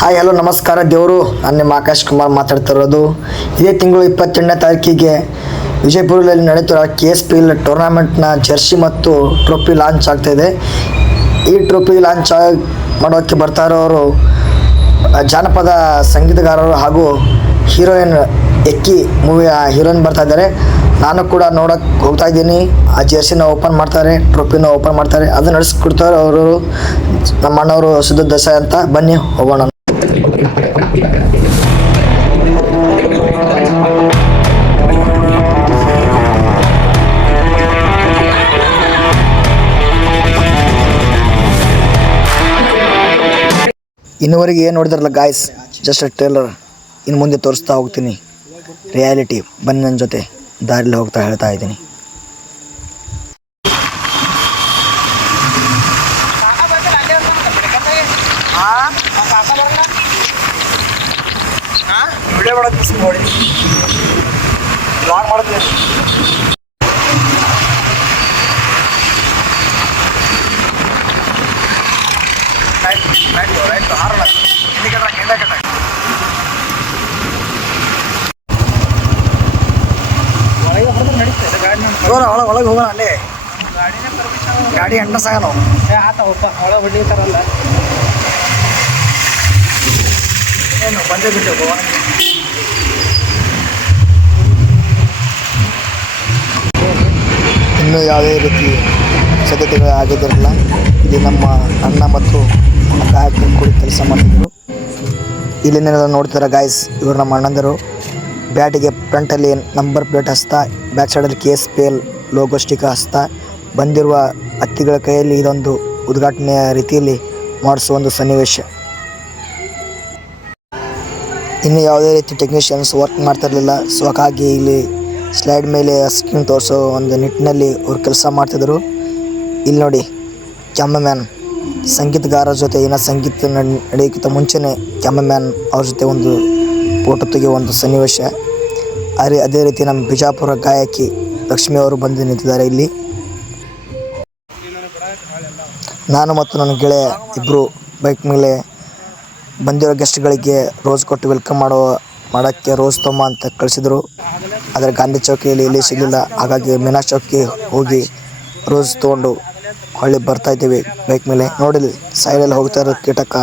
Hi hello ನಮಸ್ಕಾರ ದೇವರು. ನಾನು ನಿಮ್ಮ ಆಕಾಶ್ ಕುಮಾರ್ ಮಾತಾಡ್ತಿರೋದು. ಇದೇ ತಿಂಗಳು 28ನೇ ತಾರೀಕಿಗೆ ವಿಜಯಪುರದಲ್ಲಿ ನಡೆಯುತ್ತಿರುವ KSPL ಟೂರ್ನಮೆಂಟ್ನ ಜರ್ಸಿ ಮತ್ತು ಟ್ರೋಫಿ ಲಾಂಚ್ ಆಗ್ತಾಯಿದೆ. ಈ ಟ್ರೋಫಿ ಲಾಂಚ್ ಮಾಡೋಕ್ಕೆ ಬರ್ತಾ ಇರೋರು ಜಾನಪದ ಸಂಗೀತಗಾರರು ಹಾಗೂ ಹೀರೋಯಿನ್ ಎಕ್ಕಿ ಮೂವಿಯ ಹೀರೋಯಿನ್ ಬರ್ತಾ ಇದ್ದಾರೆ. ನಾನು ಕೂಡ ನೋಡೋಕ್ಕೆ ಹೋಗ್ತಾ ಇದ್ದೀನಿ. ಆ ಜರ್ಸಿನ ಓಪನ್ ಮಾಡ್ತಾರೆ, ಟ್ರೋಫಿನ ಓಪನ್ ಮಾಡ್ತಾರೆ. ಅದು ನಡೆಸ್ಕೊಡ್ತಾರೆ ಅವರು ನಮ್ಮ ಅಣ್ಣವರು ಸಿದ್ದು ದೇಸಾಯಿ ಅಂತ. ಬನ್ನಿ ಹೋಗೋಣ. ಇನ್ನುವರೆಗೆ ಏನು ನೋಡಿದ್ರಲ್ಲ ಗಾಯ್ಸ್, ಜಸ್ಟ್ ಟ್ರೇಲರ್. ಇನ್ನು ಮುಂದೆ ತೋರಿಸ್ತಾ ಹೋಗ್ತೀನಿ ರಿಯಾಲಿಟಿ. ಬನ್ನಿ ನನ್ನ ಜೊತೆ, ದಾರಿಲಿ ಹೋಗ್ತಾ ಹೇಳ್ತಾ ಇದ್ದೀನಿ. ಒಳಗೆ ಹೋಗೋಣ. ಅಲ್ಲೇ ಗಾಡಿ ಎಂಟ ಸಾಗನು ಒಳಗೆ ಹೊಡಿತಾರಲ್ಲ. ಏನು ಬಂದೇ ಬಿಟ್ಟು ಹೋಗೋಣ. ಇನ್ನೂ ಯಾವುದೇ ರೀತಿ ಸಿದ್ಧತೆಗಳು ಆಗಿದ್ದಿರಲಿಲ್ಲ. ಇಲ್ಲಿ ನಮ್ಮ ಅಣ್ಣ ಮತ್ತು ಗಾಯಕರು ಕೂಡಿ ಕೆಲಸ ಮಾಡ್ತಿದ್ರು. ಇಲ್ಲಿನ ನೋಡ್ತಿದ್ದಾರೆ ಗಾಯ್ಸ್, ಇವರು ನಮ್ಮ ಅಣ್ಣಂದರು. ಬ್ಯಾಟಿಗೆ ಫ್ರಂಟಲ್ಲಿ ನಂಬರ್ ಪ್ಲೇಟ್ ಹಸ್ತಾ, ಬ್ಯಾಕ್ ಸೈಡಲ್ಲಿ KSPL ಲೋಗೋ ಸ್ಟಿಕರ್ ಹಸ್ತಾ, ಬಂದಿರುವ ಹತ್ತಿಗಳ ಕೈಯಲ್ಲಿ ಇದೊಂದು ಉದ್ಘಾಟನೆಯ ರೀತಿಯಲ್ಲಿ ಮಾಡಿಸುವ ಒಂದು ಸನ್ನಿವೇಶ. ಇನ್ನು ಯಾವುದೇ ರೀತಿ ಟೆಕ್ನಿಷಿಯನ್ಸ್ ವರ್ಕ್ ಮಾಡ್ತಿರಲಿಲ್ಲ. ಸೊ ಹಾಗಾಗಿ ಇಲ್ಲಿ ಸ್ಲೈಡ್ ಮೇಲೆ ಸ್ಕ್ರೀನ್ ತೋರಿಸೋ ಒಂದು ನಿಟ್ಟಿನಲ್ಲಿ ಅವ್ರು ಕೆಲಸ ಮಾಡ್ತಿದ್ರು. ಇಲ್ಲಿ ನೋಡಿ, ಕ್ಯಾಮರಾಮ್ಯಾನ್ ಸಂಗೀತಗಾರರ ಜೊತೆ ಸಂಗೀತ ನಡೆಯೋಕ್ಕಿಂತ ಮುಂಚೆನೇ ಕ್ಯಾಮರಾಮ್ಯಾನ್ ಅವ್ರ ಜೊತೆ ಒಂದು ಫೋಟೋ ತೆಗೆಯುವ ಒಂದು ಸನ್ನಿವೇಶ. ಅದೇ ರೀತಿ ನಮ್ಮ ಬಿಜಾಪುರ ಗಾಯಕಿ ಲಕ್ಷ್ಮಿ ಅವರು ಬಂದು ನಿಂತಿದ್ದಾರೆ ಇಲ್ಲಿ. ನಾನು ಮತ್ತು ನನ್ನ ಗೆಳೆಯ ಇಬ್ಬರು ಬೈಕ್ ಮೇಲೆ ಬಂದಿರೋ ಗೆಸ್ಟ್ಗಳಿಗೆ ರೋಸ್ ಕೊಟ್ಟು ವೆಲ್ಕಮ್ ಮಾಡೋಕ್ಕೆ ರೋಸ್ ತೊಂಬ ಅಂತ ಕಳಿಸಿದರು. ಆದರೆ ಗಾಂಧಿ ಚೌಕಿಯಲ್ಲಿ ಇಲ್ಲಿ ಸಿಗಲಿಲ್ಲ. ಹಾಗಾಗಿ ಮೀನಾ ಚೌಕಿಗೆ ಹೋಗಿ ರೋಸ್ ತೊಗೊಂಡು ಹೊಳ್ಳಿ ಬರ್ತಾ ಇದ್ದೀವಿ ಬೈಕ್ ಮೇಲೆ. ನೋಡಿ ಸೈಡಲ್ಲಿ ಹೋಗ್ತಾ ಇರೋ ಕೀಟಕ.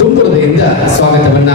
ತುಂಬ ಹೃದಯದಿಂದ ಸ್ವಾಗತವನ್ನ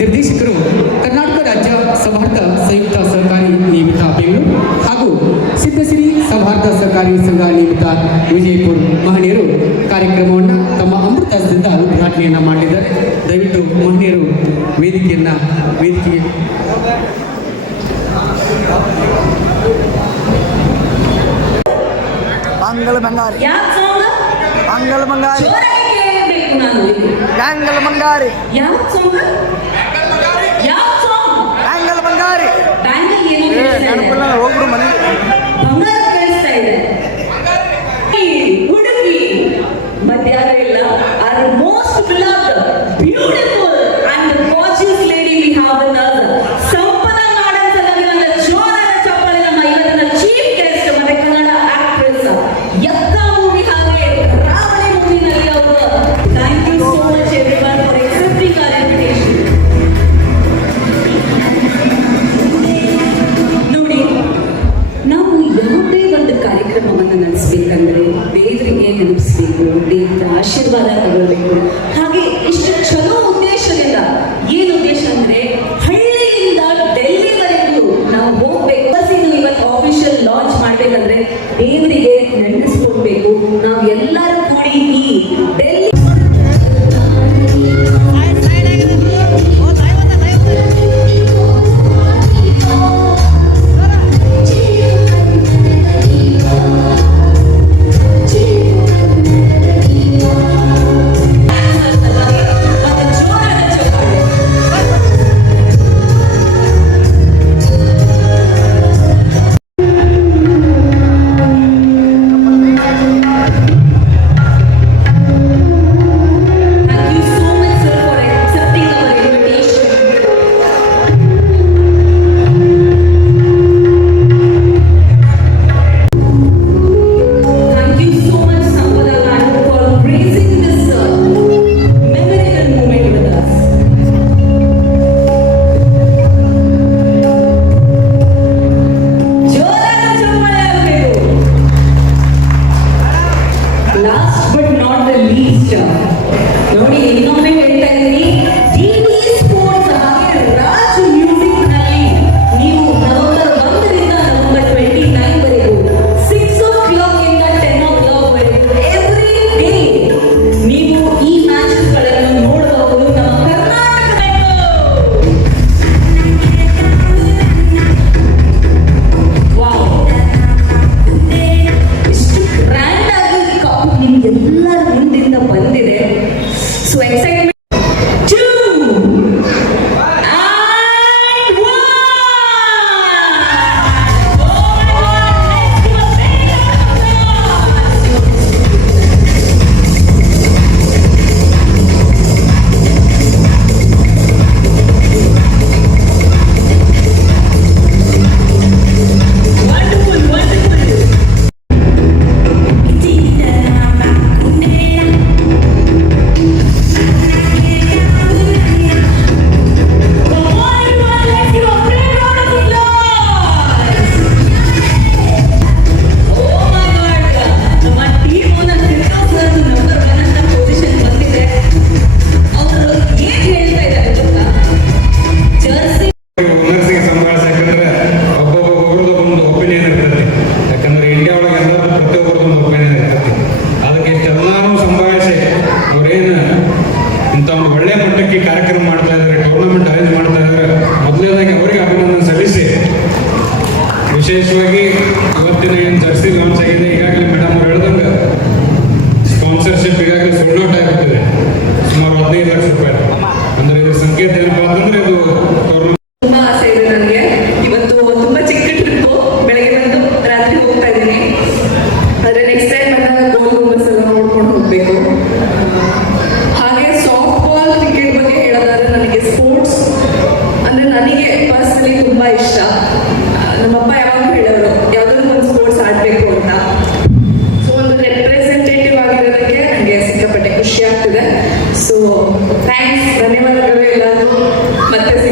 ನಿರ್ದೇಶಕರು ಕರ್ನಾಟಕ ರಾಜ್ಯ ಸೌಹಾರ್ದ ಸಂಯುಕ್ತ ಸಹಕಾರಿ ನಿಯಮಿತ ಬೆಂಗಳೂರು ಹಾಗೂ ಸಿದ್ಧಶ್ರೀ ಸೌಹಾರ್ದ ಸಹಕಾರಿ ಸಂಘ ನಿಯಮಿತ ವಿಜಯಪುರ ಮಹನೀಯರು ಕಾರ್ಯಕ್ರಮವನ್ನು ತಮ್ಮ ಅಮೃತ ಹಸ್ತದಿಂದ ಉದ್ಘಾಟನೆಯನ್ನ ಮಾಡಿದ್ದಾರೆ. ದಯವಿಟ್ಟು ಮಹನೀಯರು ವೇದಿಕೆಗೆ ಮಂಗಲ ಬಂಗಾರಿ ಮಂಗಲ ಬಂಗಾರಿ ಬ್ಯಾಂಗಲ್ ಬಂಗಾರಿ ಬ್ಯಾಂಗಲ್ ಬಂಗಾರಿ ನೆನಪಿಲ್ಲ ಹೋಗ್ಬಿಡು ಮನೆ ಹುಡುಗಿ ಮತ್ತೆ ಯಾರು ಇಲ್ಲ our most beloved beautiful and gorgeous lady we have in us ಸಂಪದ ಮಾಡನ್ ಸಲುವಾಗಿ ಒಂದು ಜೋರಾದ ಚಪ್ಪಾಳೆ ನಮ್ಮ ಇವತ್ತಿನ ಚೀಫ್ ಗೆಸ್ಟ್ ಮತ್ತೆ ಕನ್ನಡ ಆಕ್ಟ್ರೆಸ್ ಯಕ್ಕ ಮೂವಿ ಹಾಗೆ ರಾವಳಿ ಮೂವಿನಲ್ಲಿ ಅವರು thank you so much everyone for accepting our invitation. ನೋಡಿ ನಾವು ಯಾವುದೇ ಒಂದು ಕಾರ್ಯಕ್ರಮವನ್ನು ನಡೆಸಬೇಕಂದ್ರೆ ದೇವರಿಗೆ ನೆನಪಿಸಬೇಕು, ದೇವರ ಆಶೀರ್ವಾದ ತಗೊಳ್ಬೇಕು. ಹಾಗೆ ಇಷ್ಟು ಚಲೋ ಉದ್ದೇಶದಿಂದ ಏನು ಉದ್ದೇಶ ಅಂದ್ರೆ ಹಳ್ಳಿಯಿಂದ ಡೆಲ್ಲಿವರೆಗೂ ನಾವು ಹೋಗ್ಬೇಕು. ಇವತ್ತು ಆಫಿಷಿಯಲ್ ಲಾಂಚ್ ಮಾಡ್ಬೇಕಂದ್ರೆ ದೇವರಿಗೆ ನೆನಪಿಸ್ಕೊಡ್ಬೇಕು. ನಾವು ಎಲ್ಲರೂ ಕೂಡಿ ಈ ಡೆಲ್ಲಿ ಥ್ಯಾಂಕ್ಸ್, ಧನ್ಯವಾದಗಳು ಎಲ್ಲರಿಗೂ. ಮತ್ತೆ